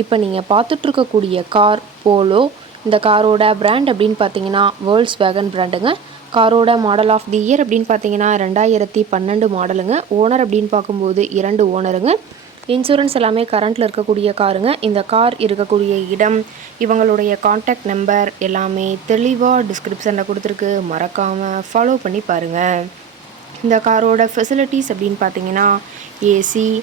இப்போ நீங்கள் பார்த்துட்ருக்கக்கூடிய car polo இந்த காரோட பிராண்ட் அப்படின்னு பார்த்தீங்கன்னா வேர்ல்ட்ஸ் வேகன் பிராண்டுங்க காரோட மாடல் ஆஃப் தி இயர் அப்படின்னு பார்த்தீங்கன்னா ரெண்டாயிரத்தி பன்னெண்டு மாடலுங்க ஓனர் அப்படின்னு பார்க்கும்போது இரண்டு ஓனருங்க இன்சூரன்ஸ் எல்லாமே கரண்ட்டில் இருக்கக்கூடிய காருங்க. இந்த கார் இருக்கக்கூடிய இடம் இவங்களுடைய காண்டாக்ட் நம்பர் எல்லாமே தெளிவாக டிஸ்கிரிப்ஷனில் கொடுத்துருக்கு. மறக்காமல் ஃபாலோ பண்ணி பாருங்கள் இந்த காரோட ஃபெசிலிட்டிஸ் அப்படின்னு பார்த்தீங்கன்னா AC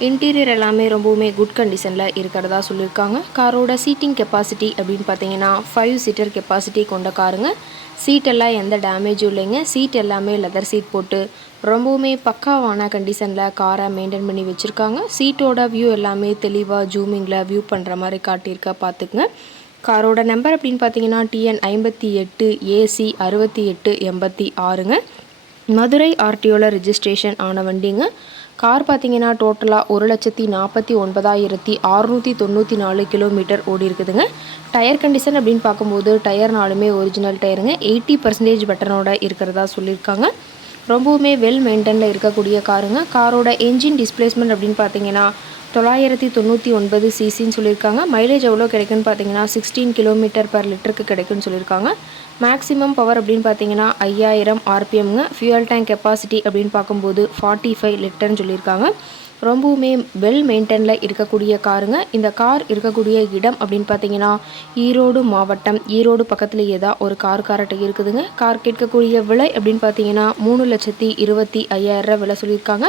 இன்டீரியர் எல்லாமே ரொம்பவுமே குட் கண்டிஷனில் இருக்கிறதா சொல்லியிருக்காங்க. காரோட சீட்டிங் கெப்பாசிட்டி அப்படின்னு பார்த்தீங்கன்னா ஃபைவ் சீட்டர் கெப்பாசிட்டி கொண்ட காருங்க. சீட் எல்லாம் எந்த டேமேஜும் இல்லைங்க. சீட் எல்லாமே லெதர் சீட் போட்டு ரொம்பவுமே பக்காவான கண்டிஷனில் காரை மெயின்டைன் பண்ணி வச்சுருக்காங்க. சீட்டோட வியூ எல்லாமே தெளிவாக ஜூமிங்கில் வியூ பண்ணுற மாதிரி காட்டியிருக்க பார்த்துக்குங்க. காரோட நம்பர் அப்படின்னு பார்த்தீங்கன்னா டிஎன் ஐம்பத்தி எட்டு ஏசி அறுபத்தி எட்டு எண்பத்தி ஆறுங்க. மதுரை ஆர்டிஓவில் ரிஜிஸ்ட்ரேஷன் ஆன வண்டிங்க. கார் பார்த்தீங்கன்னா டோட்டலாக ஒரு லட்சத்தி நாற்பத்தி ஒன்பதாயிரத்தி அறுநூற்றி தொண்ணூற்றி நாலு கிலோமீட்டர் ஓடி இருக்குதுங்க. டயர் கண்டிஷன் அப்படின்னு பார்க்கும்போது டயர் நாலுமே ஒரிஜினல் டயருங்க எயிட்டி பர்சன்டேஜ் பட்டனோட இருக்கிறதா சொல்லியிருக்காங்க. ரொம்பவுமே வெல் மெயின்டெனில் இருக்கக்கூடிய காருங்க. காரோட என்ஜின் டிஸ்பிளேஸ்மெண்ட் அப்படின்னு பார்த்தீங்கன்னா தொள்ளாயிரத்தி தொண்ணூற்றி ஒன்பது சிசின்னு சொல்லியிருக்காங்க. மைலேஜ் எவ்வளோ கிடைக்குன்னு பார்த்தீங்கன்னா சிக்ஸ்டீன் கிலோமீட்டர் பர் லிட்டருக்கு கிடைக்குன்னு சொல்லியிருக்காங்க. மேக்ஸிமம் பவர் அப்படின்னு பார்த்தீங்கன்னா ஐயாயிரம் ஆர்பிஎம்ங்க ஃபியூயல் டேங்க் கெப்பாசிட்டி அப்படின்னு பார்க்கும்போது ஃபார்ட்டி ஃபைவ் லிட்டர்னு சொல்லியிருக்காங்க. ரொம்பவுமே வெல் மெயின்டெனில் இருக்கக்கூடிய காருங்க இந்த கார் இருக்கக்கூடிய இடம் அப்படின்னு பார்த்தீங்கன்னா ஈரோடு மாவட்டம் ஈரோடு பக்கத்துலேயே தான் ஒரு கார் காரட்டை இருக்குதுங்க. கார் கேட்கக்கூடிய விலை அப்படின்னு பார்த்தீங்கன்னா மூணு லட்சத்தி இருபத்தி ஐயாயிரம் விலை சொல்லியிருக்காங்க.